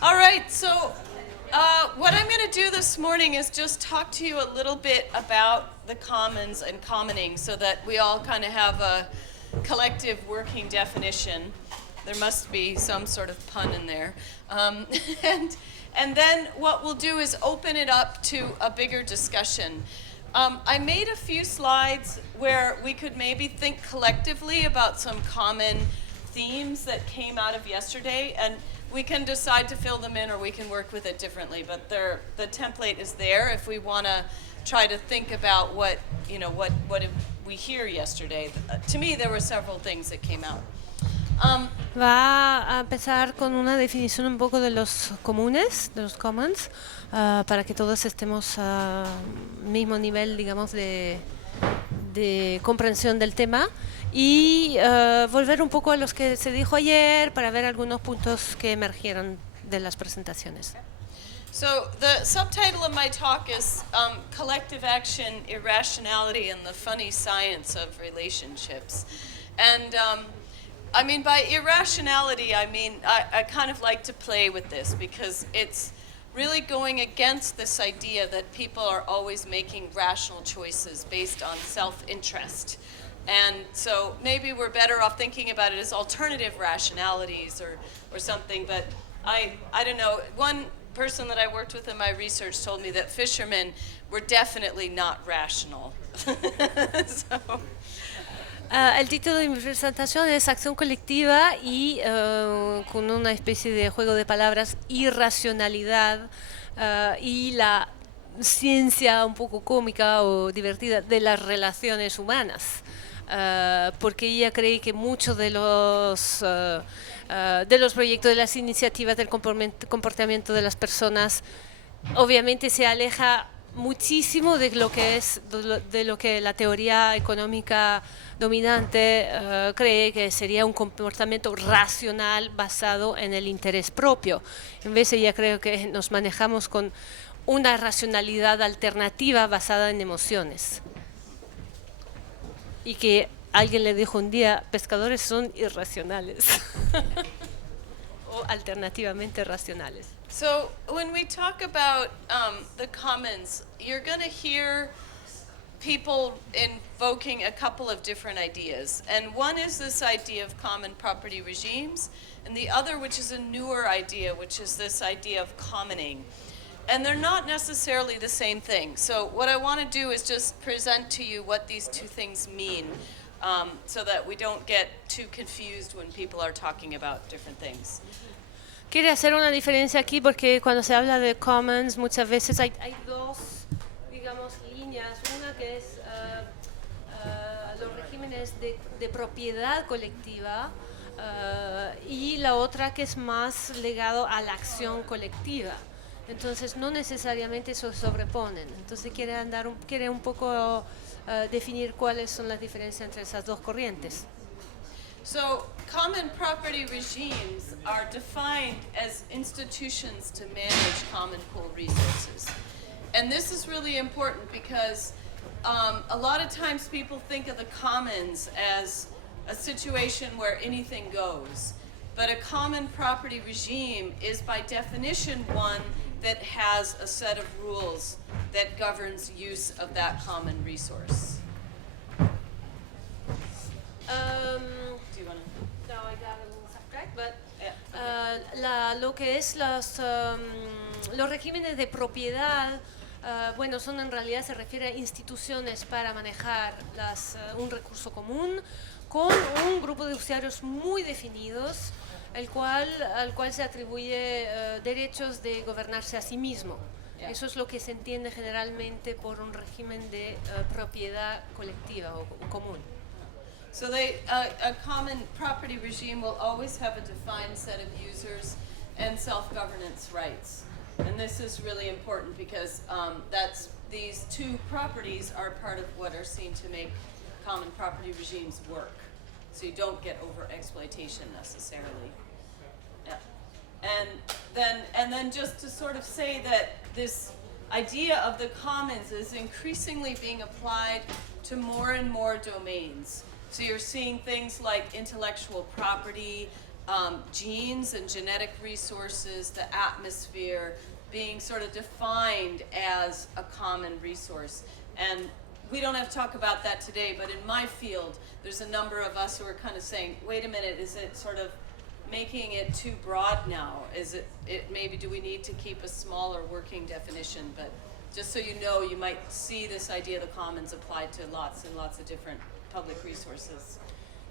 All right, so what I'm going to do this morning is just talk to you a little bit about the commons and commoning so that we all kind of have a collective working definition. There must be some sort of pun in there. And then what we'll do is open it up to a bigger discussion. I made a few slides where we could maybe think collectively about some common themes that came out of yesterday, and we can decide to fill them in or we can work with it differently, but the template is there if we want to try to think about what we hear yesterday. To me, there were several things that came out. Va a empezar con una definición un poco de los comunes, de los commons, para que todos estemos al mismo nivel, digamos, de comprensión del tema, y volver un poco a los que se dijo ayer para ver algunos puntos que emergieron de las presentaciones. So the subtitle of my talk is Collective Action, Irrationality, and the Funny Science of Relationships. And I mean, by irrationality, I kind of like to play with this because it's really going against this idea that people are always making rational choices based on self-interest. And so maybe we're better off thinking about it as alternative rationalities or something, but I don't know. One person that I worked with in my research told me that fishermen were definitely not rational. So. El título de mi presentación es Acción colectiva y con una especie de juego de palabras, irracionalidad y la ciencia un poco cómica o divertida de las relaciones humanas. Porque ella cree que muchos de los proyectos, de las iniciativas, del comportamiento de las personas, obviamente se aleja muchísimo de lo que la teoría económica dominante cree que sería un comportamiento racional basado en el interés propio. En vez ella cree que nos manejamos con una racionalidad alternativa basada en emociones. Y que alguien le dijo un día, pescadores son irracionales o alternativamente racionales. So when we talk about the commons, you're going to hear people invoking a couple of different ideas. And one is this idea of common property regimes, and the other, which is a newer idea, which is this idea of commoning. And they're not necessarily the same thing. So what I want to do is just present to you what these two things mean so that we don't get too confused when people are talking about different things. Quiere hacer una diferencia aquí porque cuando se habla de commons muchas veces hay dos, digamos, líneas. Una que es los regímenes de propiedad colectiva y la otra que es más ligado a la acción colectiva. Entonces no necesariamente se sobreponen. Entonces quiere un poco definir cuáles son las diferencias entre esas dos corrientes. So common property regimes are defined as institutions to manage common pool resources. And this is really important because a lot of times people think of the commons as a situation where anything goes. But a common property regime is by definition one that has a set of rules that governs use of that common resource. Do you want to? No, I got a little subtract, but lo que es los regímenes de propiedad, bueno, son en realidad se refiere a instituciones para manejar un recurso común con un grupo de usuarios muy definidos, al cual se atribuye derechos de gobernarse a sí mismo. Yeah. Eso es lo que se entiende generalmente por un régimen de propiedad colectiva o común. So a common property regime will always have a defined set of users and self-governance rights. And this is really important because these two properties are part of what are seen to make common property regimes work. So you don't get over-exploitation necessarily. Yeah. And then just to sort of say that this idea of the commons is increasingly being applied to more and more domains. So you're seeing things like intellectual property, genes and genetic resources, the atmosphere, being sort of defined as a common resource. And we don't have to talk about that today, but in my field, there's a number of us who are kind of saying, wait a minute, is it sort of making it too broad now? Is it maybe do we need to keep a smaller working definition? But just so you know, you might see this idea of the commons applied to lots and lots of different public resources.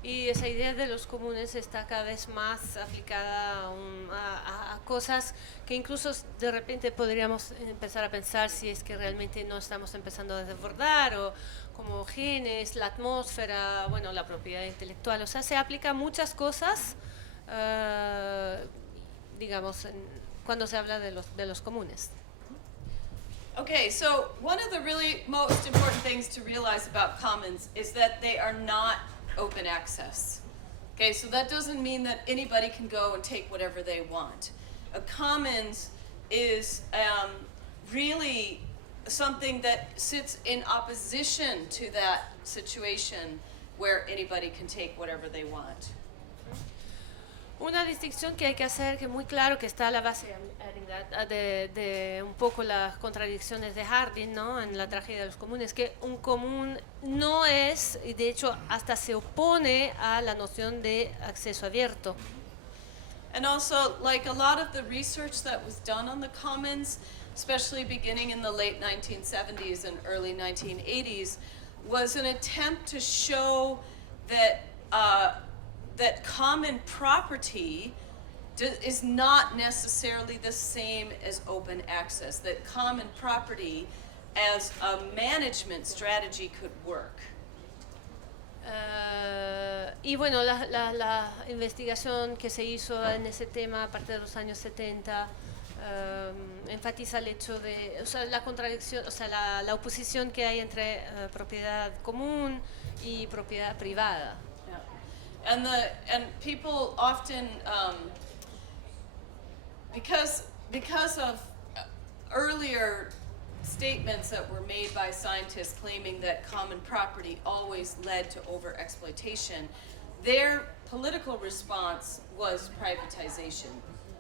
Y esa idea de los comunes está cada vez más aplicada a cosas que incluso de repente podríamos empezar a pensar si es que realmente no estamos empezando a desbordar, o como genes, la atmósfera, bueno, la propiedad intelectual. O sea, se aplica a muchas cosas, digamos, cuando se habla de los comunes. Okay, so one of the really most important things to realize about commons is that they are not open access. Okay, so that doesn't mean that anybody can go and take whatever they want. A commons is really something that sits in opposition to that situation where anybody can take whatever they want. Una distinción que hay que hacer, que es muy claro, que está a la base de un poco las contradicciones de Harding, ¿no?, en la tragedia de los comunes, que un común no es, y de hecho hasta se opone a la noción de acceso abierto. And also, like a lot of the research that was done on the commons, especially beginning in the late 1970s and early 1980s, was an attempt to show that that common property is not necessarily the same as open access, that common property as a management strategy could work. Y bueno, la investigación que se hizo en ese tema a partir de los años 70 enfatiza el hecho de, o sea, la contradicción, o sea, la oposición que hay entre propiedad común y propiedad privada. And people often, because of earlier statements that were made by scientists claiming that common property always led to overexploitation, their political response was privatization.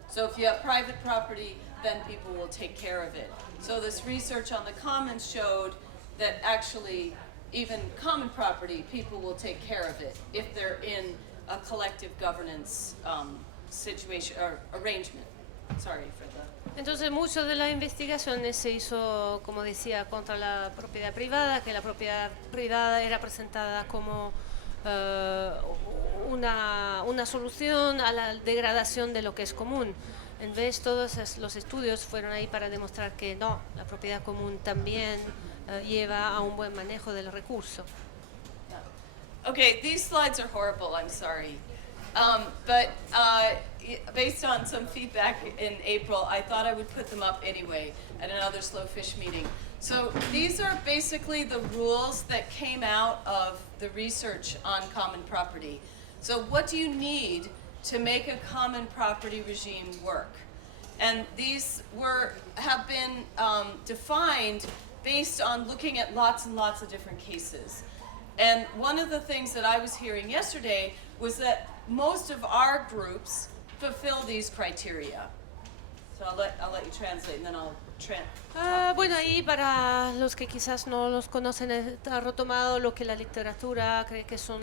So if you have private property, then people will take care of it. So this research on the commons showed that actually even common property, people will take care of it if they're in a collective governance situation or arrangement. Sorry for the... Entonces, mucho de las investigaciones se hizo, como decía, contra la propiedad privada, que la propiedad privada era presentada como una solución a la degradación de lo que es común. En vez, todos los estudios fueron ahí para demostrar que no, la propiedad común también lleva a un buen manejo del recurso. Okay, these slides are horrible, I'm sorry. But based on some feedback in April, I thought I would put them up anyway at another Slow Fish meeting. So these are basically the rules that came out of the research on common property. So what do you need to make a common property regime work? And these have been defined based on looking at lots and lots of different cases. And one of the things that I was hearing yesterday was that most of our groups fulfill these criteria. So I'll let you translate and then I'll Bueno, ahí para los que quizás no los conocen, está retomado lo que la literatura cree que son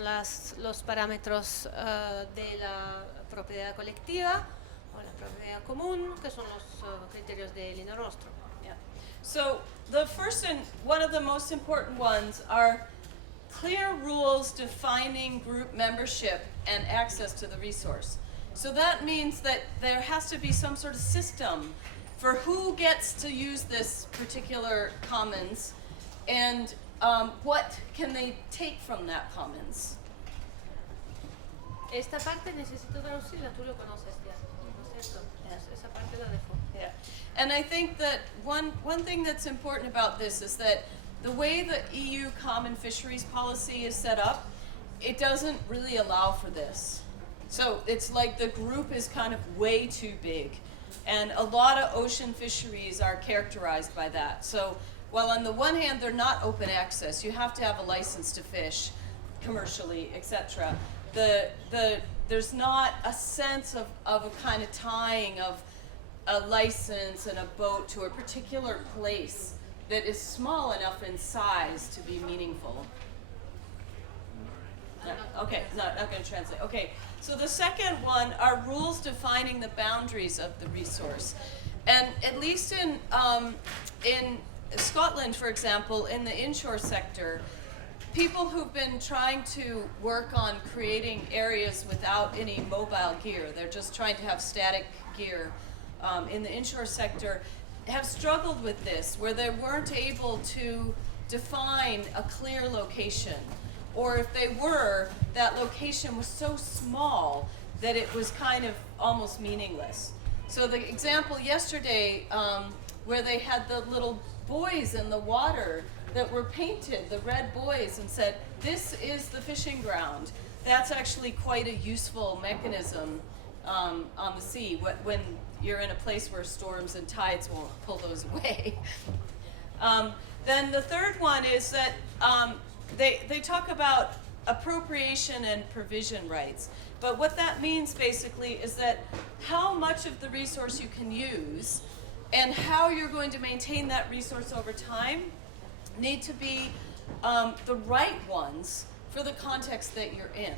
los parámetros de la propiedad colectiva o la propiedad común, que son los criterios de Lino Rostro. Yeah. So the first and one of the most important ones are clear rules defining group membership and access to the resource. So that means that there has to be some sort of system for who gets to use this particular commons and what can they take from that commons. Esta parte necesito traducirla, tú lo conoces ya, ¿no es cierto? Esa parte la dejo. Yeah. And I think that one thing that's important about this is that the way the EU common fisheries policy is set up, it doesn't really allow for this. So it's like the group is kind of way too big. And a lot of ocean fisheries are characterized by that. So while on the one hand they're not open access, you have to have a license to fish commercially, etc. there's not a sense of a kind of tying of a license and a boat to a particular place that is small enough in size to be meaningful. Okay, not going to translate. Okay, so the second one are rules defining the boundaries of the resource. And at least in Scotland, for example, in the inshore sector, people who've been trying to work on creating areas without any mobile gear, they're just trying to have static gear in the inshore sector, have struggled with this, where they weren't able to define a clear location. Or if they were, that location was so small that it was kind of almost meaningless. So the example yesterday, where they had the little buoys in the water that were painted, the red buoys, and said, this is the fishing ground. That's actually quite a useful mechanism on the sea when you're in a place where storms and tides won't pull those away. Then the third one is that they talk about appropriation and provision rights. But what that means basically is that how much of the resource you can use and how you're going to maintain that resource over time need to be the right ones for the context that you're in.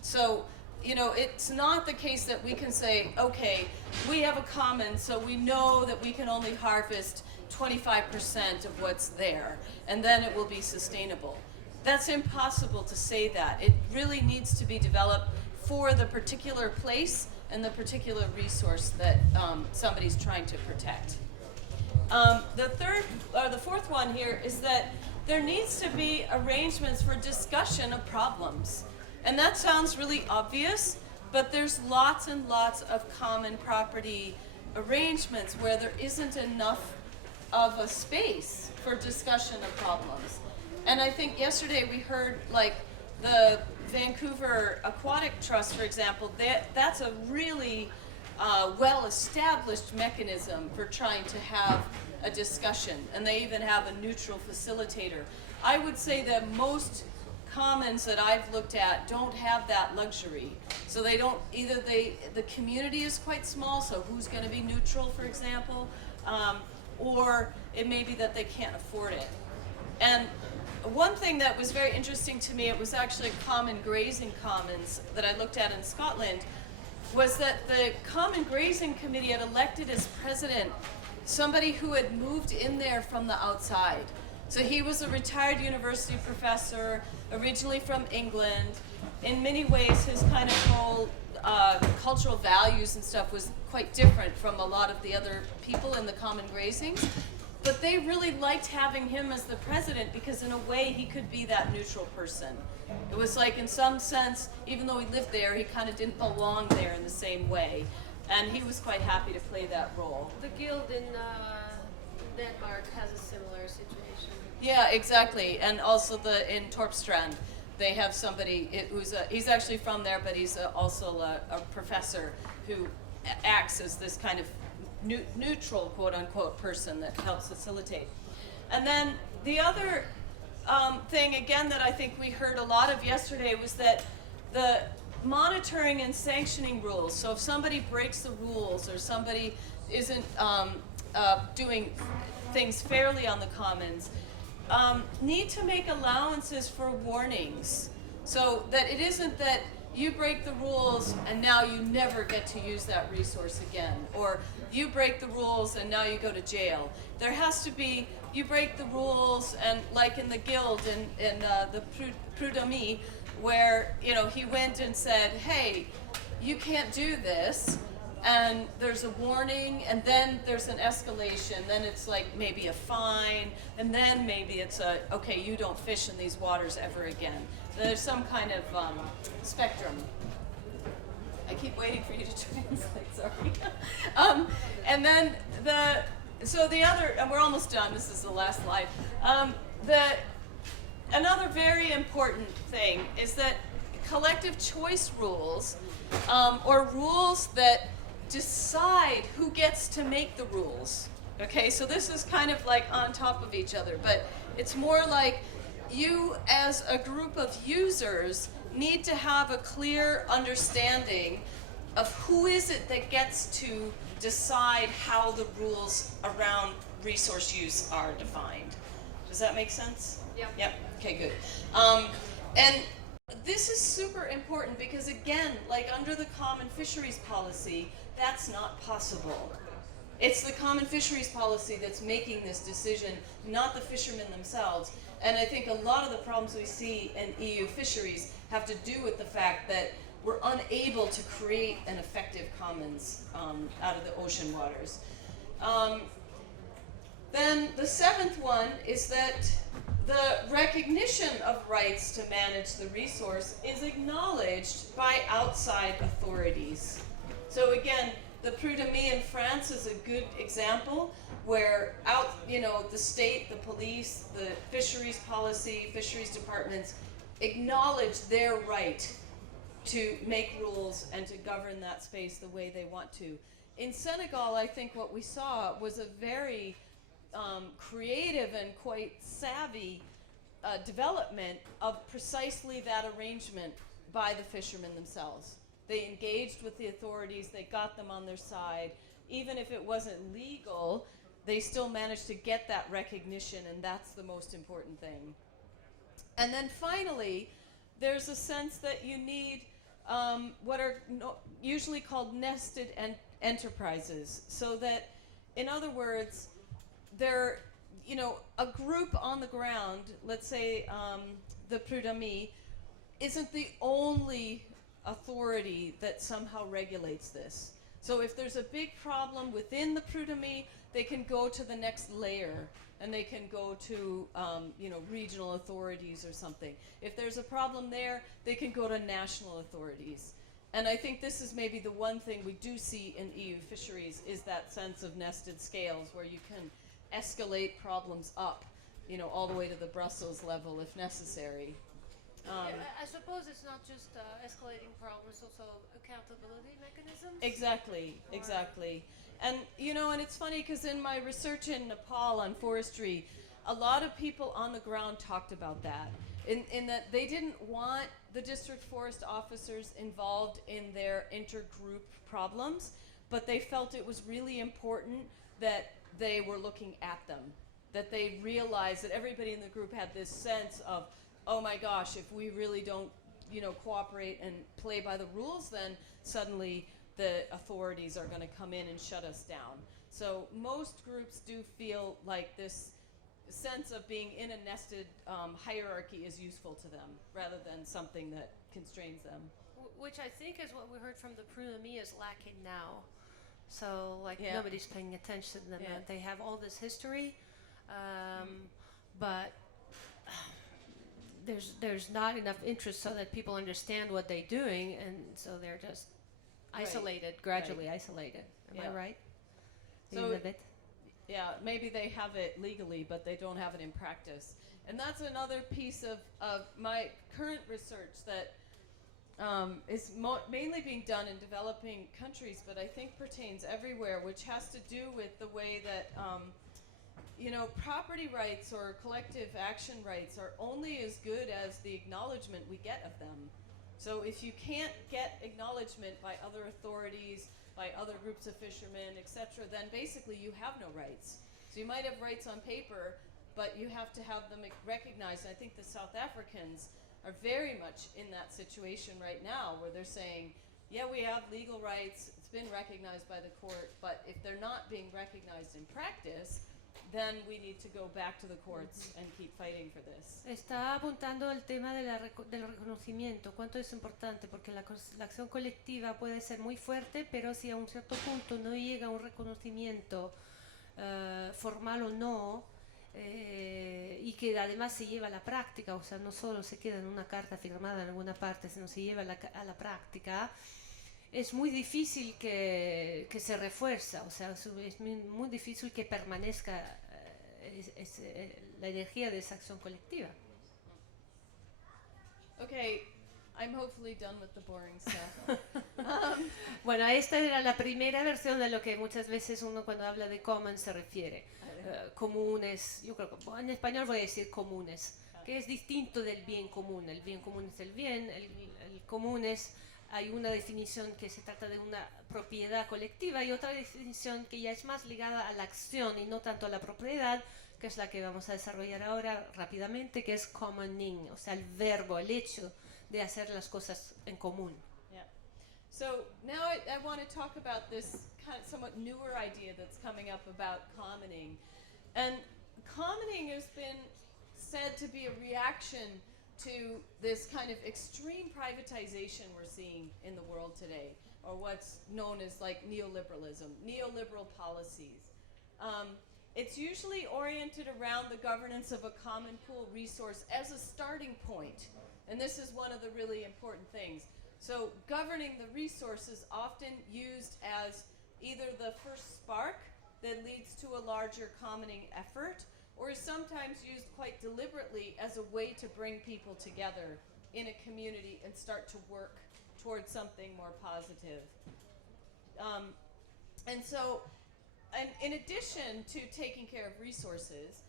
So, you know, it's not the case that we can say, okay, we have a common, so we know that we can only harvest 25% of what's there, and then it will be sustainable. That's impossible to say that. It really needs to be developed for the particular place and the particular resource that somebody's trying to protect. The fourth one here is that there needs to be arrangements for discussion of problems. And that sounds really obvious, but there's lots and lots of common property arrangements where there isn't enough of a space for discussion of problems. And I think yesterday we heard, like, the Vancouver Aquatic Trust, for example, that's a really well-established mechanism for trying to have a discussion. And they even have a neutral facilitator. I would say that most commons that I've looked at don't have that luxury. So they don't, the community is quite small, so who's going to be neutral, for example, or it may be that they can't afford it. And one thing that was very interesting to me, it was actually common grazing commons that I looked at in Scotland, was that the Common Grazing Committee had elected as president somebody who had moved in there from the outside. So he was a retired university professor, originally from England. In many ways, his kind of whole cultural values and stuff was quite different from a lot of the other people in the common grazings. But they really liked having him as the president because in a way he could be that neutral person. It was like, in some sense, even though he lived there, he kind of didn't belong there in the same way. And he was quite happy to play that role. The guild in Denmark has a similar situation. Yeah, exactly. And also in Torpstrand, they have somebody he's actually from there, but he's also a professor who acts as this kind of neutral, quote-unquote, person that helps facilitate. And then the other thing, again, that I think we heard a lot of yesterday was that the monitoring and sanctioning rules. So if somebody breaks the rules or somebody isn't doing things fairly on the commons, need to make allowances for warnings. So that it isn't that you break the rules and now you never get to use that resource again, or you break the rules and now you go to jail. There has to be, you break the rules, and like in the guild in the Prud'homme, where, you know, he went and said, hey, you can't do this, and there's a warning, and then there's an escalation, then it's like maybe a fine, and then maybe it's okay, you don't fish in these waters ever again. So there's some kind of spectrum. I keep waiting for you to translate, sorry. And then the other, and we're almost done, this is the last slide. Another very important thing is that collective choice rules, or rules that decide who gets to make the rules. Okay, so this is kind of like on top of each other, but it's more like you as a group of users need to have a clear understanding of who is it that gets to decide how the rules around resource use are defined. Does that make sense? Yep. Okay, good. And this is super important because, again, like under the common fisheries policy, that's not possible. It's the common fisheries policy that's making this decision, not the fishermen themselves. And I think a lot of the problems we see in EU fisheries have to do with the fact that we're unable to create an effective commons out of the ocean waters. Then the seventh one is that the recognition of rights to manage the resource is acknowledged by outside authorities. So again, the Prud'homme in France is a good example where the state, the police, the fisheries policy, fisheries departments acknowledge their right to make rules and to govern that space the way they want to. In Senegal, I think what we saw was a very creative and quite savvy development of precisely that arrangement by the fishermen themselves. They engaged with the authorities, they got them on their side. Even if it wasn't legal, they still managed to get that recognition, and that's the most important thing. And then finally, there's a sense that you need what are usually called nested enterprises. So that, in other words, a group on the ground, let's say the Prud'homme, isn't the only authority that somehow regulates this. So if there's a big problem within the Prud'homme, they can go to the next layer and they can go to regional authorities or something. If there's a problem there, they can go to national authorities. And I think this is maybe the one thing we do see in EU fisheries is that sense of nested scales where you can escalate problems up, all the way to the Brussels level if necessary. I suppose it's not just escalating problems, also accountability mechanisms. Exactly. And and it's funny because in my research in Nepal on forestry, a lot of people on the ground talked about that. In that they didn't want the district forest officers involved in their intergroup problems, but they felt it was really important that they were looking at them, that they realized that everybody in the group had this sense of, oh my gosh, if we really don't, cooperate and play by the rules, then suddenly the authorities are going to come in and shut us down. So most groups do feel like this sense of being in a nested hierarchy is useful to them, rather than something that constrains them. Which I think is what we heard from the Prud'homme is lacking now. So nobody's paying attention to them. Yeah. They have all this history, but there's not enough interest so that people understand what they're doing, and so they're just isolated, gradually isolated. Am I right? So yeah, maybe they have it legally, but they don't have it in practice. And that's another piece of my current research that is mainly being done in developing countries, but I think pertains everywhere, which has to do with the way that property rights or collective action rights are only as good as the acknowledgement we get of them. So if you can't get acknowledgement by other authorities, by other groups of fishermen, etc., then basically you have no rights. So you might have rights on paper, but you have to have them recognized. And I think the South Africans are very much in that situation right now where they're saying, yeah, we have legal rights, it's been recognized by the court, but if they're not being recognized in practice, then we need to go back to the courts and keep fighting for this. Está apuntando el tema del reconocimiento, cuánto es importante, porque la acción colectiva puede ser muy fuerte, pero si a un cierto punto no llega un reconocimiento formal o no, y que además se lleva a la práctica, o sea, no solo se queda en una carta firmada en alguna parte, sino se lleva a la práctica, es muy difícil que se refuerza, o sea, es muy difícil que permanezca la energía de esa acción colectiva. Okay, I'm hopefully done with the boring stuff. Bueno, esta era la primera versión de lo que muchas veces uno cuando habla de commons se refiere. Comunes, yo creo que en español voy a decir comunes, que es distinto del bien común. El bien común es el bien, el común es, hay una definición que se trata de una propiedad colectiva y otra definición que ya es más ligada a la acción y no tanto a la propiedad, que es la que vamos a desarrollar ahora rápidamente, que es commoning, o sea, el verbo, el hecho de hacer las cosas en común. Yeah. So now I want to talk about this kind of somewhat newer idea that's coming up about commoning. And commoning has been said to be a reaction to this kind of extreme privatization we're seeing in the world today, or what's known as like neoliberalism, neoliberal policies. It's usually oriented around the governance of a common pool resource as a starting point. And this is one of the really important things. So governing the resource is often used as either the first spark that leads to a larger commoning effort, or is sometimes used quite deliberately as a way to bring people together in a community and start to work towards something more positive. And in addition to taking care of resources,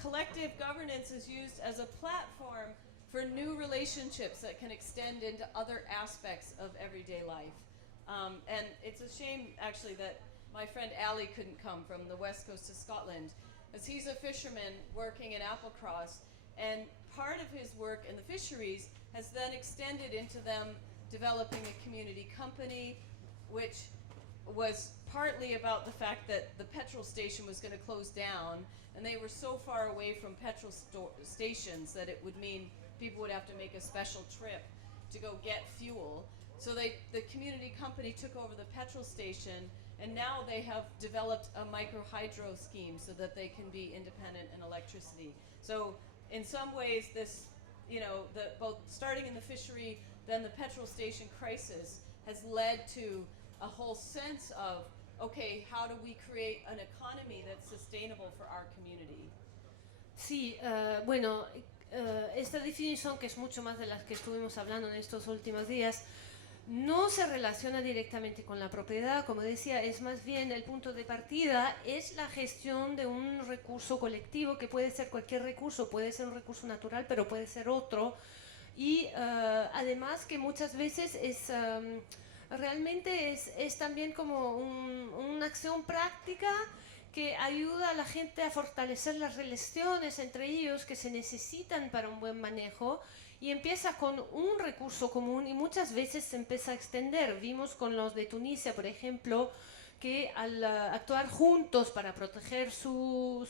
collective governance is used as a platform for new relationships that can extend into other aspects of everyday life. And it's a shame, actually, that my friend Ali couldn't come from the west coast of Scotland, as he's a fisherman working in Applecross, and part of his work in the fisheries has then extended into them developing a community company, which was partly about the fact that the petrol station was going to close down, and they were so far away from petrol stations that it would mean people would have to make a special trip to go get fuel. So the community company took over the petrol station, and now they have developed a microhydro scheme so that they can be independent in electricity. So in some ways, this, both starting in the fishery, then the petrol station crisis has led to a whole sense of, okay, how do we create an economy that's sustainable for our community? Sí, bueno, esta definición, que es mucho más de las que estuvimos hablando en estos últimos días, no se relaciona directamente con la propiedad, como decía, es más bien el punto de partida, es la gestión de un recurso colectivo, que puede ser cualquier recurso, puede ser un recurso natural, pero puede ser otro, y además que muchas veces es... realmente es también como una acción práctica que ayuda a la gente a fortalecer las relaciones entre ellos que se necesitan para un buen manejo, y empieza con un recurso común y muchas veces se empieza a extender. Vimos con los de Tunisia, por ejemplo, que al actuar juntos para proteger sus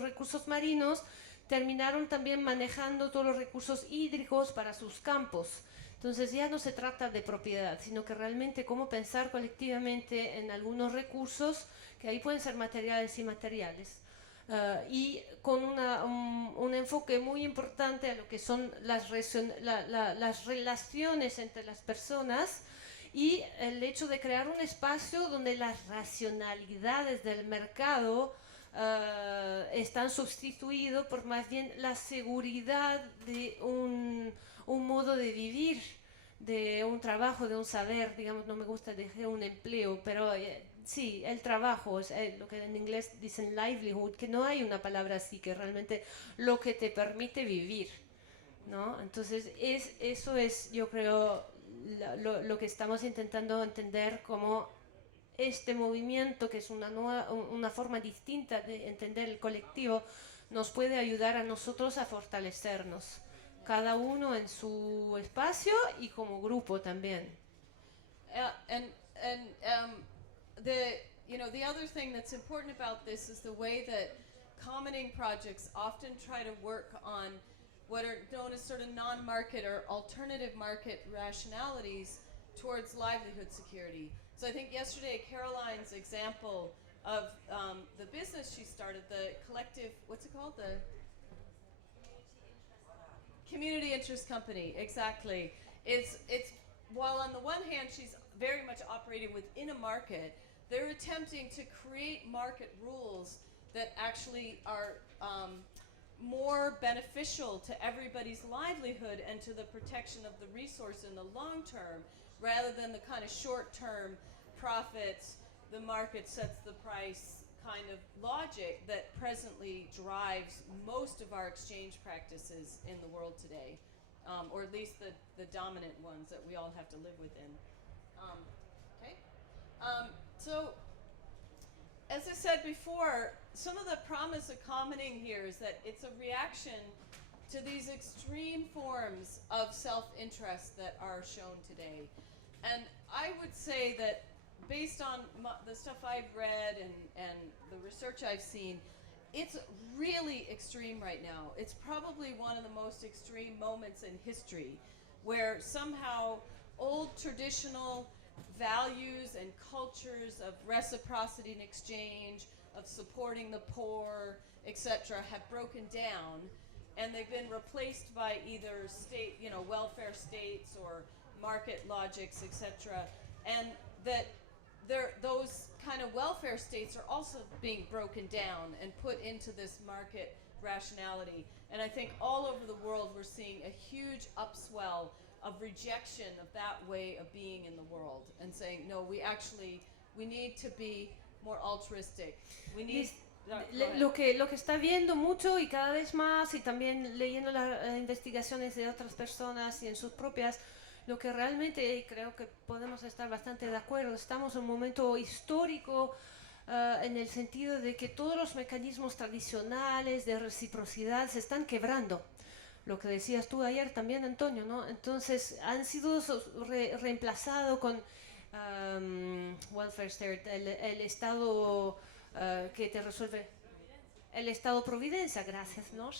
recursos marinos, terminaron también manejando todos los recursos hídricos para sus campos. Entonces ya no se trata de propiedad, sino que realmente cómo pensar colectivamente en algunos recursos, que ahí pueden ser materiales y inmateriales, y con un enfoque muy importante a lo que son las relaciones entre las personas, y el hecho de crear un espacio donde las racionalidades del mercado están sustituidos por más bien la seguridad de un modo de vivir, de un trabajo, de un saber. Digamos, no me gusta decir un empleo, pero sí, el trabajo es lo que en inglés dicen livelihood, que no hay una palabra así, que realmente lo que te permite vivir, ¿no? Entonces eso es, yo creo, lo que estamos intentando entender como este movimiento, que es una forma distinta de entender el colectivo, nos puede ayudar a nosotros a fortalecernos, cada uno en su espacio y como grupo también. The other thing that's important about this is the way that commoning projects often try to work on what are known as sort of non-market or alternative market rationalities towards livelihood security. So I think yesterday Caroline's example of the business she started, the collective, what's it called? The Community Interest Company, exactly. It's while on the one hand she's very much operating within a market, they're attempting to create market rules that actually are more beneficial to everybody's livelihood and to the protection of the resource in the long term, rather than the kind of short-term profits, the market sets the price kind of logic that presently drives most of our exchange practices in the world today, or at least the dominant ones that we all have to live within. Okay? So, as I said before, some of the promise of commenting here is that it's a reaction to these extreme forms of self-interest that are shown today. And I would say that based on the stuff I've read and the research I've seen, it's really extreme right now. It's probably one of the most extreme moments in history where somehow old traditional values and cultures of reciprocity and exchange, of supporting the poor, etc., have broken down, and they've been replaced by either state, welfare states or market logics, etc., and that those kind of welfare states are also being broken down and put into this market rationality. And I think all over the world we're seeing a huge upswell of rejection of that way of being in the world and saying, no, we need to be more altruistic. We need... Lo que está viendo mucho y cada vez más, y también leyendo las investigaciones de otras personas y en sus propias, lo que realmente creo que podemos estar bastante de acuerdo, estamos en un momento histórico en el sentido de que todos los mecanismos tradicionales de reciprocidad se están quebrando. Lo que decías tú ayer también, Antonio, ¿no? Entonces han sido reemplazados con welfare state, el Estado que te resuelve. El Estado Providencia, gracias, ¿no?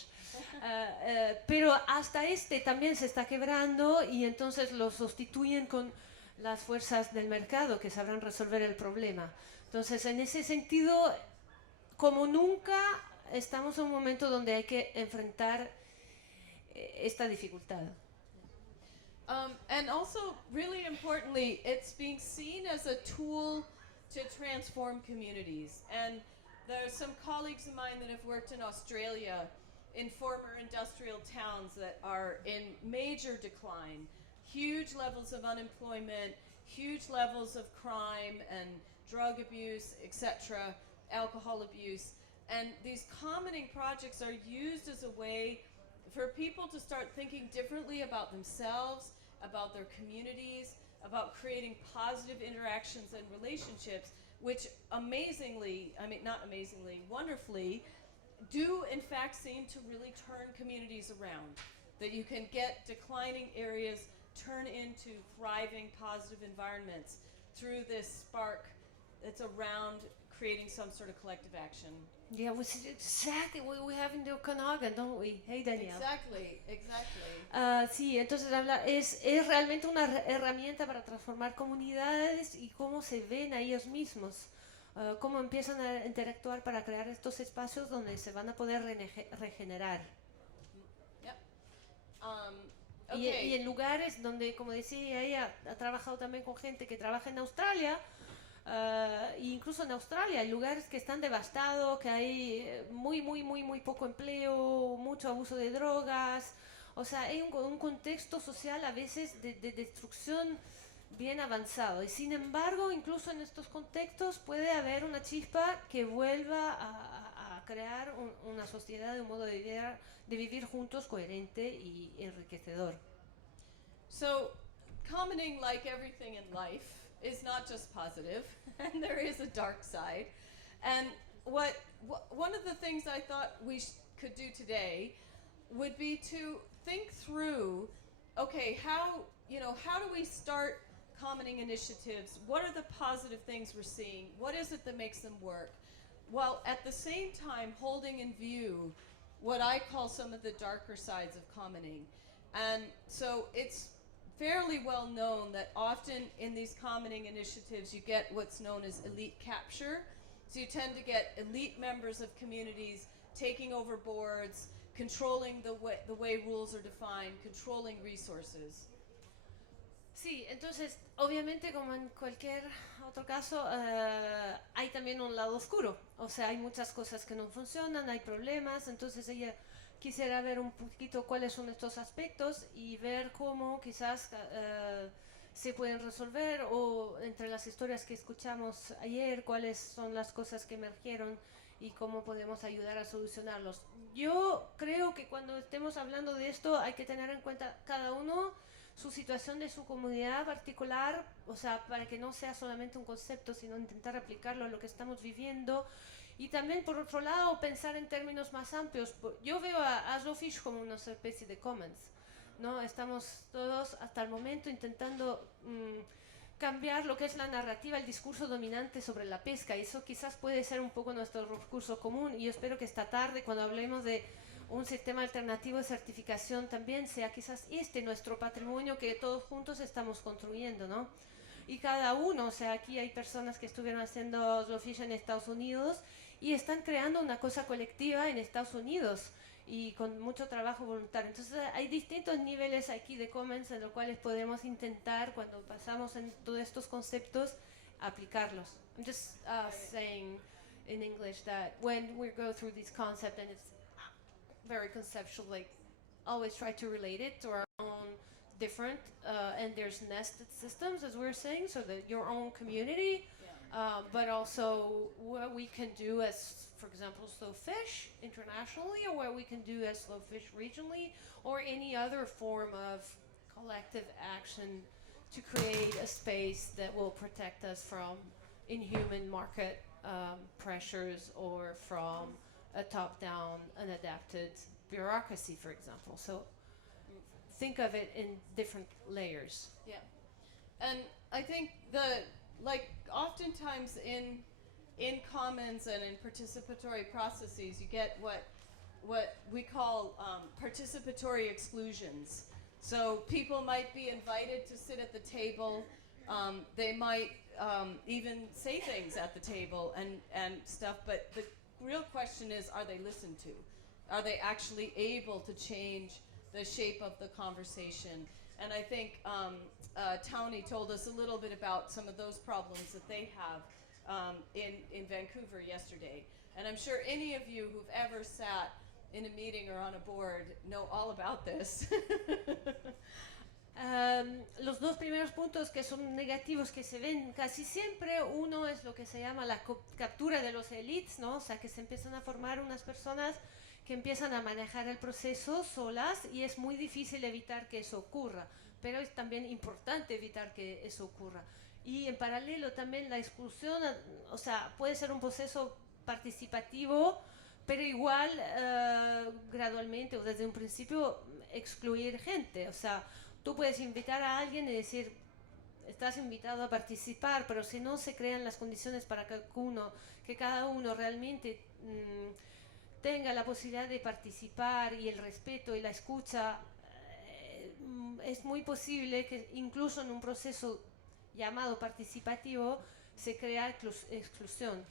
Pero hasta también se está quebrando y entonces lo sustituyen con las fuerzas del mercado que sabrán resolver el problema. Entonces, en ese sentido, como nunca, estamos en un momento donde hay que enfrentar esta dificultad. And also, really importantly, it's being seen as a tool to transform communities. And there's some colleagues of mine that have worked in Australia in former industrial towns that are in major decline, huge levels of unemployment, huge levels of crime and drug abuse, etc., alcohol abuse. And these commenting projects are used as a way for people to start thinking differently about themselves, about their communities, about creating positive interactions and relationships, which wonderfully, do in fact seem to really turn communities around. That you can get declining areas turn into thriving, positive environments through this spark that's around creating some sort of collective action. Yeah, which is exactly what we have in the Okanagan, don't we? Hey, Daniel. Exactly. Sí, entonces es realmente una herramienta para transformar comunidades y cómo se ven a ellos mismos, cómo empiezan a interactuar para crear estos espacios donde se van a poder regenerar. Yep. Okay. Y en lugares donde, como decía ella, ha trabajado también con gente que trabaja en Australia. Incluso en Australia hay lugares que están devastados, que hay muy poco empleo, mucho abuso de drogas, o sea, hay un contexto social a veces de destrucción bien avanzado, y sin embargo incluso en estos contextos puede haber una chispa que vuelva a crear una sociedad, un modo de vivir juntos coherente y enriquecedor. So, commenting, like everything in life, is not just positive, and there is a dark side. And one of the things I thought we could do today would be to think through, okay, how do we start commenting initiatives? What are the positive things we're seeing? What is it that makes them work? While at the same time holding in view what I call some of the darker sides of commenting. And so it's fairly well known that often in these commenting initiatives you get what's known as elite capture. So you tend to get elite members of communities taking over boards, controlling the way rules are defined, controlling resources. Sí, entonces, obviamente, como en cualquier otro caso, hay también un lado oscuro. O sea, hay muchas cosas que no funcionan, hay problemas, entonces ella quisiera ver un poquito cuáles son estos aspectos y ver cómo quizás se pueden resolver, o entre las historias que escuchamos ayer, cuáles son las cosas que emergieron y cómo podemos ayudar a solucionarlos. Yo creo que cuando estemos hablando de esto hay que tener en cuenta cada uno su situación de su comunidad particular, o sea, para que no sea solamente un concepto, sino intentar aplicarlo a lo que estamos viviendo. Y también, por otro lado, pensar en términos más amplios. Yo veo a Slowfish como una especie de commons, ¿no? Estamos todos hasta el momento intentando cambiar lo que es la narrativa, el discurso dominante sobre la pesca, y eso quizás puede ser un poco nuestro recurso común, y yo espero que esta tarde, cuando hablemos de un sistema alternativo de certificación, también sea quizás este nuestro patrimonio que todos juntos estamos construyendo, ¿no? Y cada uno, o sea, aquí hay personas que estuvieron haciendo Slowfish en Estados Unidos y están creando una cosa colectiva en Estados Unidos y con mucho trabajo voluntario. Entonces hay distintos niveles aquí de commons en los cuales podemos intentar, cuando pasamos en todos estos conceptos, aplicarlos. I'm just saying in English that when we go through this concept and it's very conceptual, like always try to relate it to our own different and there's nested systems, as we're saying, so that your own community, but also what we can do as, for example, Slowfish internationally, or what we can do as Slowfish regionally, or any other form of collective action to create a space that will protect us from inhuman market pressures, or from a top-down, unadapted bureaucracy, for example. So think of it in different layers. Yeah. And I think oftentimes in commons and in participatory processes, you get what we call participatory exclusions. So people might be invited to sit at the table. They might even say things at the table and stuff, but the real question is, are they listened to? Are they actually able to change the shape of the conversation? And I think Tony told us a little bit about some of those problems that they have in Vancouver yesterday. And I'm sure any of you who've ever sat in a meeting or on a board know all about this. Los dos primeros puntos que son negativos que se ven casi siempre, uno es lo que se llama la captura de los elites, ¿no? O sea, que se empiezan a formar unas personas que empiezan a manejar el proceso solas, y es muy difícil evitar que eso ocurra, pero es también importante evitar que eso ocurra. Y en paralelo también la exclusión, o sea, puede ser un proceso participativo, pero igual gradualmente o desde un principio excluir gente. O sea, tú puedes invitar a alguien y decir, estás invitado a participar, pero si no se crean las condiciones para que cada uno realmente tenga la posibilidad de participar, y el respeto y la escucha, es muy posible que incluso en un proceso llamado participativo se crea exclusión.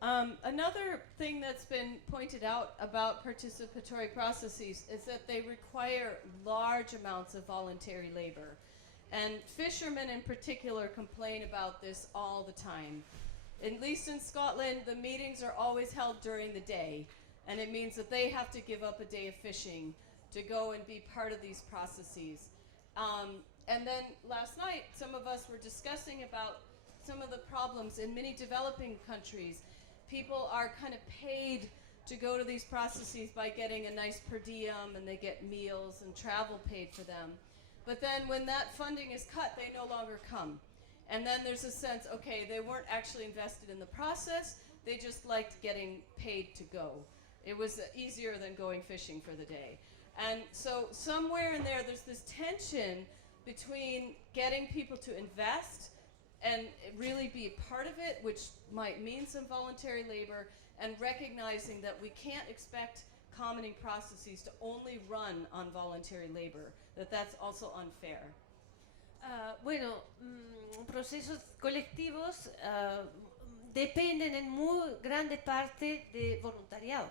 Another thing that's been pointed out about participatory processes is that they require large amounts of voluntary labor. And fishermen in particular complain about this all the time. At least in Scotland, the meetings are always held during the day, and it means that they have to give up a day of fishing to go and be part of these processes. And then last night, some of us were discussing about some of the problems in many developing countries. People are kind of paid to go to these processes by getting a nice per diem, and they get meals and travel paid for them. But then when that funding is cut, they no longer come. And then there's a sense, okay, they weren't actually invested in the process, they just liked getting paid to go. It was easier than going fishing for the day. And so somewhere in there, there's this tension between getting people to invest and really be a part of it, which might mean some voluntary labor, and recognizing that we can't expect commoning processes to only run on voluntary labor, that's also unfair. Bueno, procesos colectivos dependen en muy grande parte de voluntariado.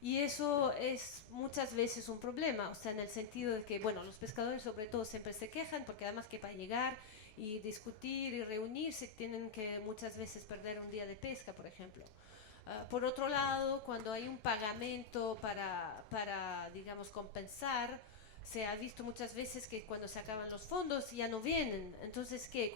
Y eso es muchas veces un problema, o sea, en el sentido de que, bueno, los pescadores sobre todo siempre se quejan, porque además que para llegar y discutir y reunirse tienen que muchas veces perder un día de pesca, por ejemplo. Por otro lado, cuando hay un pagamento para digamos, compensar, se ha visto muchas veces que cuando se acaban los fondos ya no vienen. Entonces, ¿qué?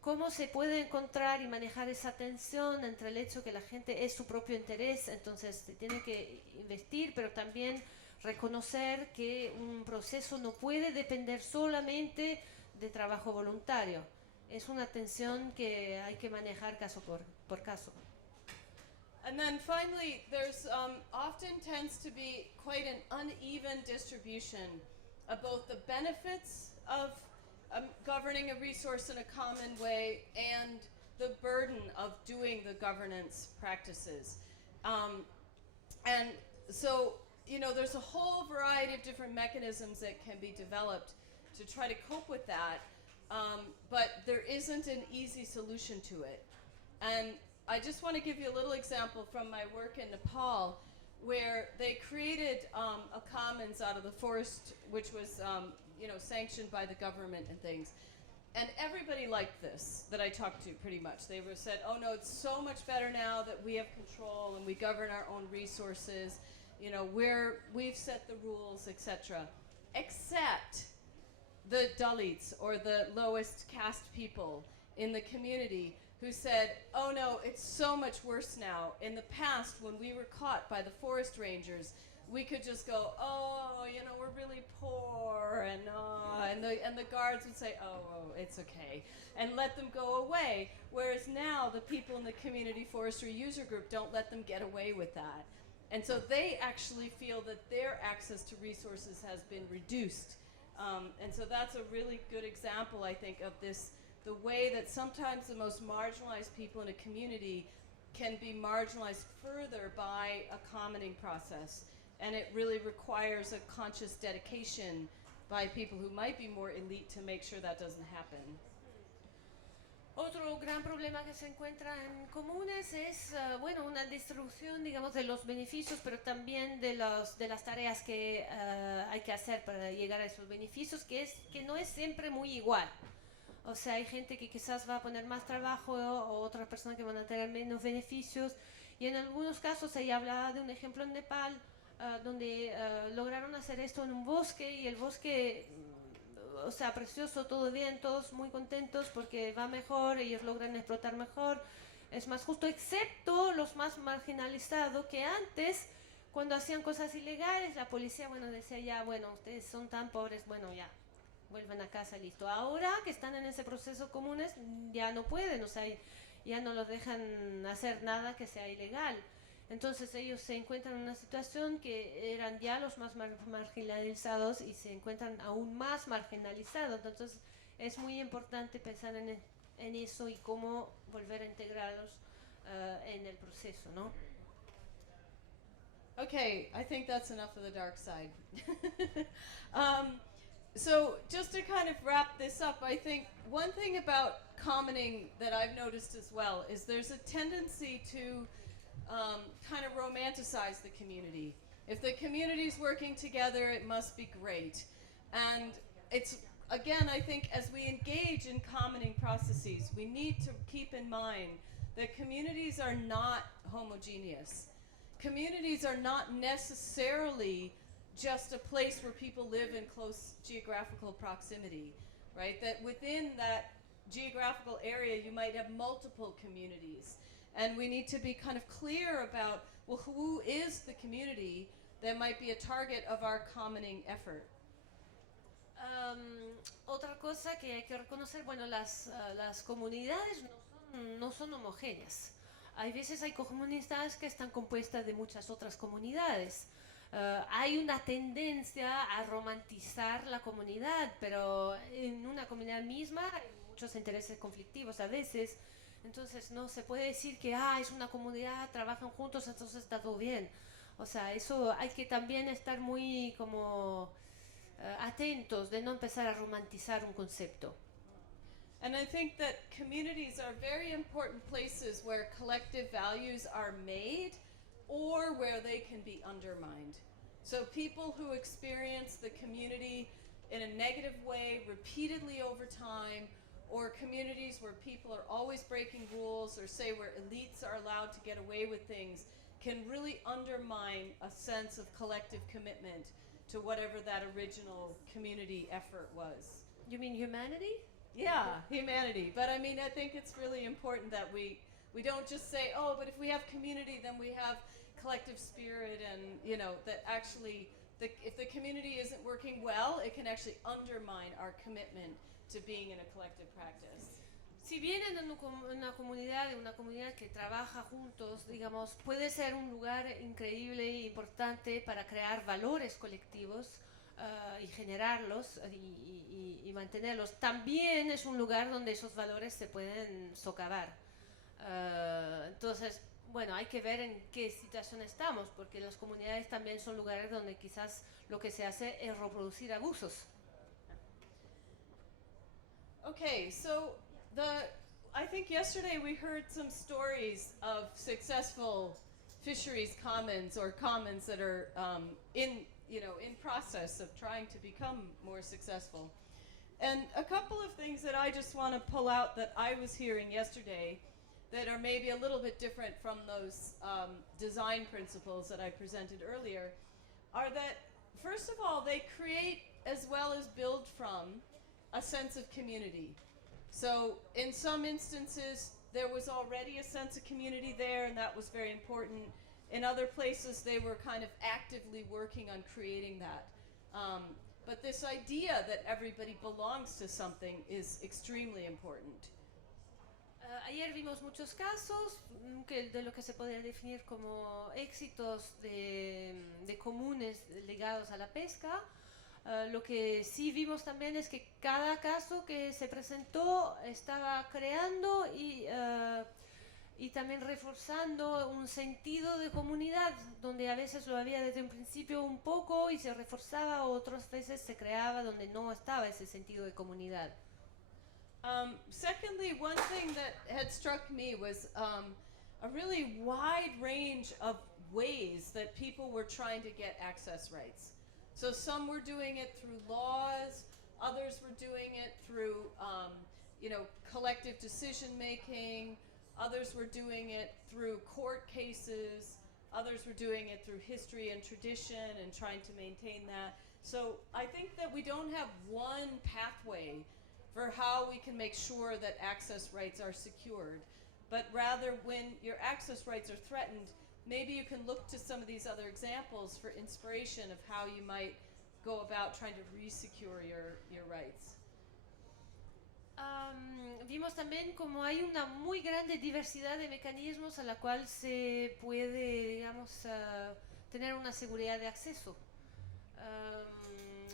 ¿Cómo se puede encontrar y manejar esa tensión entre el hecho que la gente es su propio interés, entonces se tiene que investir, pero también reconocer que un proceso no puede depender solamente de trabajo voluntario? Es una tensión que hay que manejar caso por caso. And then finally, there's often tends to be quite an uneven distribution of both the benefits of governing a resource in a common way and the burden of doing the governance practices. And so, there's a whole variety of different mechanisms that can be developed to try to cope with that, but there isn't an easy solution to it. And I just want to give you a little example from my work in Nepal, where they created a commons out of the forest, which was sanctioned by the government and things. And everybody liked this that I talked to pretty much. They were said, oh no, it's so much better now that we have control and we govern our own resources. We've set the rules, etc. Except the Dalits, or the lowest caste people in the community, who said, oh no, it's so much worse now. In the past, when we were caught by the forest rangers, we could just go, oh, we're really poor, and the guards would say, oh, it's okay, and let them go away. Whereas now, the people in the community forestry user group don't let them get away with that. And so they actually feel that their access to resources has been reduced. And so that's a really good example, I think, of this, the way that sometimes the most marginalized people in a community can be marginalized further by a commoning process. And it really requires a conscious dedication by people who might be more elite to make sure that doesn't happen. Otro gran problema que se encuentra en comunes es, una distribución, digamos, de los beneficios, pero también de las tareas que hay que hacer para llegar a esos beneficios, que no es siempre muy igual. O sea, hay gente que quizás va a poner más trabajo o otras personas que van a tener menos beneficios. Y en algunos casos se habla de un ejemplo en Nepal, donde lograron hacer esto en un bosque, y el bosque, o sea, precioso, todo bien, todos muy contentos porque va mejor, ellos logran explotar mejor, es más justo, excepto los más marginalizados, que antes, cuando hacían cosas ilegales, la policía, decía ya, ustedes son tan pobres, ya, vuelvan a casa, listo. Ahora que están en ese proceso comunes, ya no pueden, o sea, ya no los dejan hacer nada que sea ilegal. Entonces ellos se encuentran en una situación que eran ya los más marginalizados y se encuentran aún más marginalizados. Entonces es muy importante pensar en eso y cómo volver a integrarlos en el proceso, ¿no? Okay, I think that's enough of the dark side. So just to kind of wrap this up, I think one thing about commoning that I've noticed as well is there's a tendency to kind of romanticize the community. If the community's working together, it must be great. And it's, again, I think as we engage in commoning processes, we need to keep in mind that communities are not homogeneous. Communities are not necessarily just a place where people live in close geographical proximity, right? That within that geographical area, you might have multiple communities. And we need to be kind of clear about, well, who is the community that might be a target of our commoning effort? Otra cosa que hay que reconocer, las comunidades no son homogéneas. Hay veces hay comunidades que están compuestas de muchas otras comunidades. Hay una tendencia a romantizar la comunidad, pero en una comunidad misma hay muchos intereses conflictivos a veces. Entonces no se puede decir que es una comunidad, trabajan juntos, entonces está todo bien. O sea, eso hay que también estar muy atentos de no empezar a romantizar un concepto. And I think that communities are very important places where collective values are made or where they can be undermined. So people who experience the community in a negative way repeatedly over time, or communities where people are always breaking rules, or say where elites are allowed to get away with things, can really undermine a sense of collective commitment to whatever that original community effort was. You mean humanity? Yeah, humanity. But I mean, I think it's really important that we don't just say, oh, but if we have community, then we have collective spirit, and that actually, if the community isn't working well, it can actually undermine our commitment to being in a collective practice. Si vienen en una comunidad que trabaja juntos, digamos, puede ser un lugar increíble e importante para crear valores colectivos y generarlos y mantenerlos. También es un lugar donde esos valores se pueden socavar. Entonces, bueno, hay que ver en qué situación estamos, porque las comunidades también son lugares donde quizás lo que se hace es reproducir abusos. Okay, so I think yesterday we heard some stories of successful fisheries commons, or commons that are in process of trying to become more successful. And a couple of things that I just want to pull out that I was hearing yesterday that are maybe a little bit different from those design principles that I presented earlier are that, first of all, they create as well as build from a sense of community. So in some instances, there was already a sense of community there, and that was very important. In other places, they were kind of actively working on creating that. But this idea that everybody belongs to something is extremely important. Ayer vimos muchos casos de lo que se podría definir como éxitos de comunes ligados a la pesca. Lo que sí vimos también es que cada caso que se presentó estaba creando y también reforzando un sentido de comunidad, donde a veces lo había desde un principio un poco y se reforzaba, otras veces se creaba donde no estaba ese sentido de comunidad. Secondly, one thing that had struck me was a really wide range of ways that people were trying to get access rights. So some were doing it through laws, others were doing it through, collective decision making, others were doing it through court cases, others were doing it through history and tradition and trying to maintain that. So I think that we don't have one pathway for how we can make sure that access rights are secured, but rather when your access rights are threatened, maybe you can look to some of these other examples for inspiration of how you might go about trying to re-secure your rights. Vimos también como hay una muy grande diversidad de mecanismos a la cual se puede, digamos, tener una seguridad de acceso.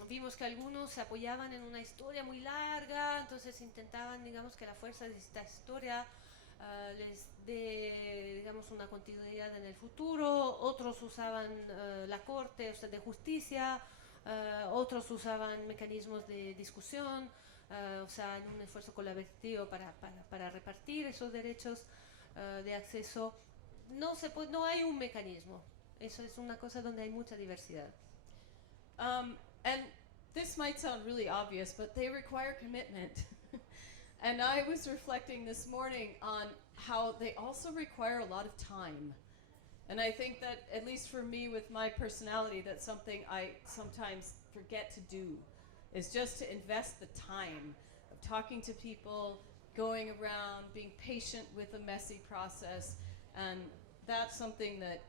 Vimos que algunos se apoyaban en una historia muy larga, entonces intentaban, digamos, que la fuerza de esta historia les dé, digamos, una continuidad en el futuro. Otros usaban la corte, o sea, de justicia, otros usaban mecanismos de discusión, o sea, en un esfuerzo colaborativo para repartir esos derechos de acceso. No hay un mecanismo, eso es una cosa donde hay mucha diversidad. And this might sound really obvious, but they require commitment. And I was reflecting this morning on how they also require a lot of time. And I think that, at least for me with my personality, that's something I sometimes forget to do, is just to invest the time of talking to people, going around, being patient with a messy process. And that's something that,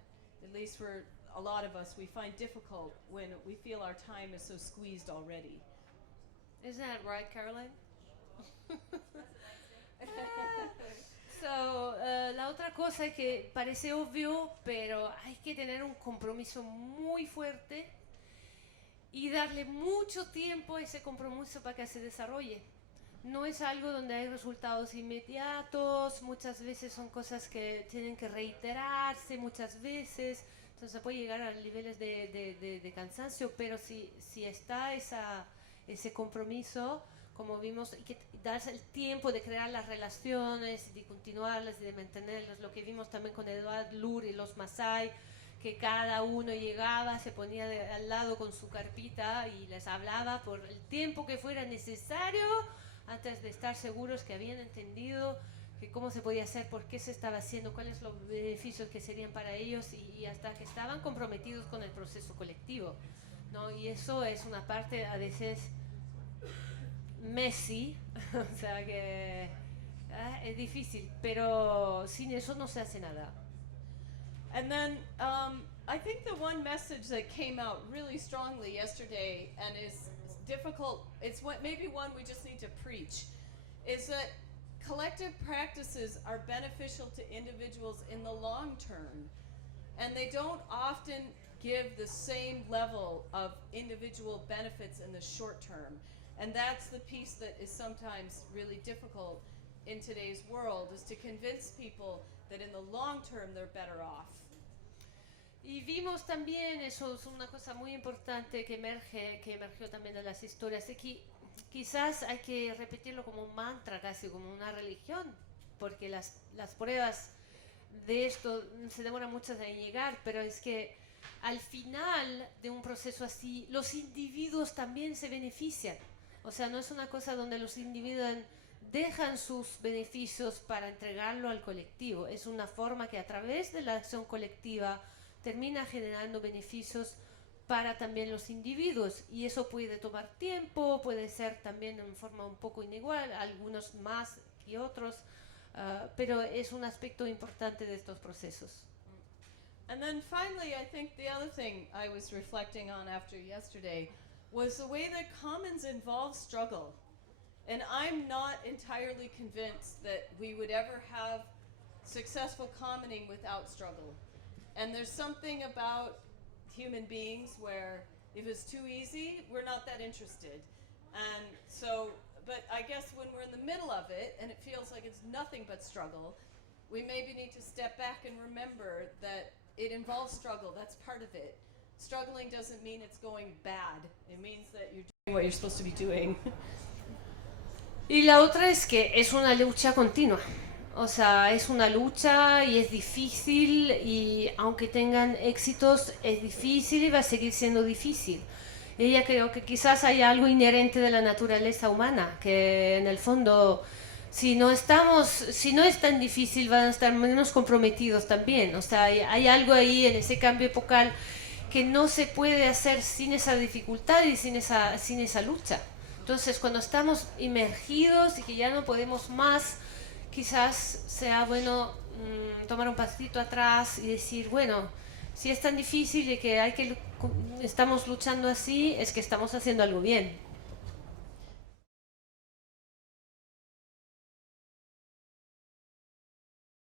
at least for a lot of us, we find difficult when we feel our time is so squeezed already. Isn't that right, Caroline? La otra cosa es que parece obvio, pero hay que tener un compromiso muy fuerte y darle mucho tiempo a ese compromiso para que se desarrolle. No es algo donde hay resultados inmediatos, muchas veces son cosas que tienen que reiterarse muchas veces, entonces puede llegar a niveles de cansancio, pero si está ese compromiso, como vimos, y que darse el tiempo de crear las relaciones, de continuarlas y de mantenerlas, lo que vimos también con Edward Lur y los Masái, que cada uno llegaba, se ponía al lado con su carpita y les hablaba por el tiempo que fuera necesario antes de estar seguros que habían entendido que cómo se podía hacer, por qué se estaba haciendo, cuáles los beneficios que serían para ellos y hasta que estaban comprometidos con el proceso colectivo. ¿no? Y eso es una parte a veces messy, o sea que es difícil, pero sin eso no se hace nada. And then I think the one message that came out really strongly yesterday and is difficult, it's what maybe one we just need to preach, is that collective practices are beneficial to individuals in the long term, and they don't often give the same level of individual benefits in the short term. And that's the piece that is sometimes really difficult in today's world, is to convince people that in the long term they're better off. Y vimos también, eso es una cosa muy importante que emergió también de las historias, es que quizás hay que repetirlo como un mantra, casi como una religión, porque las pruebas de esto se demoran mucho en llegar, pero es que al final de un proceso así, los individuos también se benefician. O sea, no es una cosa donde los individuos dejan sus beneficios para entregarlo al colectivo. Es una forma que a través de la acción colectiva termina generando beneficios para también los individuos, y eso puede tomar tiempo, puede ser también en forma un poco inigual, algunos más que otros, pero es un aspecto importante de estos procesos. And then finally, I think the other thing I was reflecting on after yesterday was the way that commons involve struggle. And I'm not entirely convinced that we would ever have successful commoning without struggle. And there's something about human beings where if it's too easy, we're not that interested. And so, but I guess when we're in the middle of it and it feels like it's nothing but struggle, we maybe need to step back and remember that it involves struggle. That's part of it. Struggling doesn't mean it's going bad. It means that you're doing what you're supposed to be doing. Y la otra es que es una lucha continua. O sea, es una lucha y es difícil, y aunque tengan éxitos, es difícil y va a seguir siendo difícil. Ella creo que quizás hay algo inherente de la naturaleza humana, que en el fondo, si no es tan difícil, van a estar menos comprometidos también. O sea, hay algo ahí en ese cambio epocal que no se puede hacer sin esa dificultad y sin esa lucha. Entonces, cuando estamos inmergidos y que ya no podemos más, quizás sea bueno tomar un pasito atrás y decir, bueno, si es tan difícil y que estamos luchando así, es que estamos haciendo algo bien.